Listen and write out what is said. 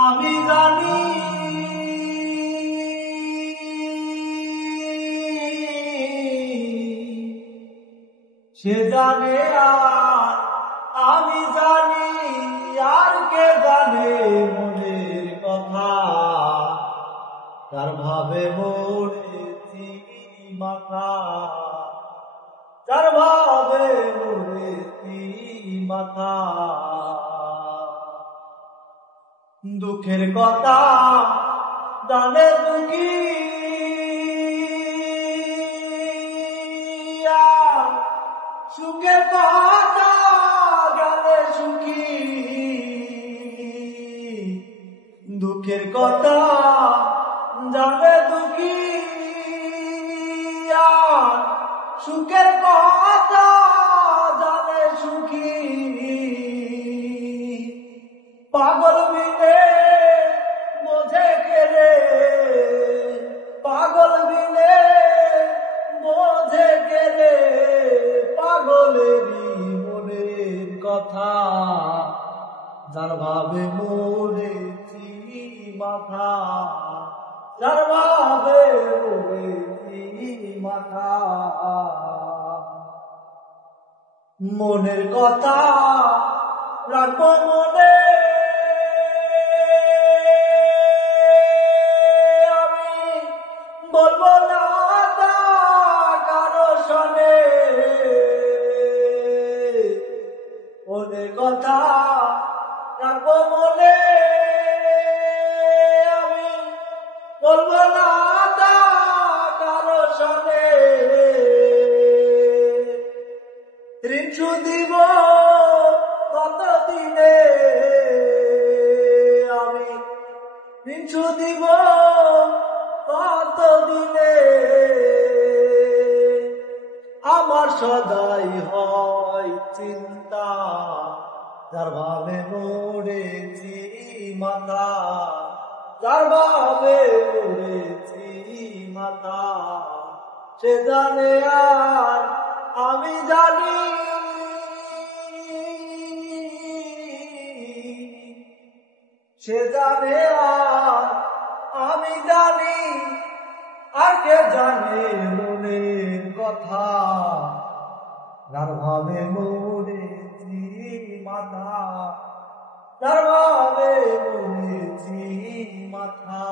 আমি জানি সে জানে আর আমি জানি আর কে জানে মনের কথা তার ভাবে মরেছি মাথা তার ভাবে মরেছি মাথা দুঃখের কথা জানে দুঃখী সুখের কথা জানে সুখী দুঃখের কথা জানে দুঃখী সুখের কথা জানে সুখী পাগল বিনে বোঝে কেড়ে পাগল বিনে বোঝে কেড়ে পাগলেরই মনের কথা যার ভাবে মরেছি মাথা যার ভাবে মরেছি মাথা মনের কথা রাখবো মনে বলবো না কারো শোনে মনের কথা রাখবো মনে আমি বলবো না কারো শোনে ঋণ দিব কত দিনে আমি ঋণ দিব কত দিনে আমার সদাই হয় চিন্তা যার ভাবে মরেছি মাথা যার ভাবে মরেছি মাথা সে জানে আর আমি জানি সে জানে আর আমি জানি আর কে জানে মনের কথা যার ভাবে মরেছি মাথা যার ভাবে মরেছি মাথা।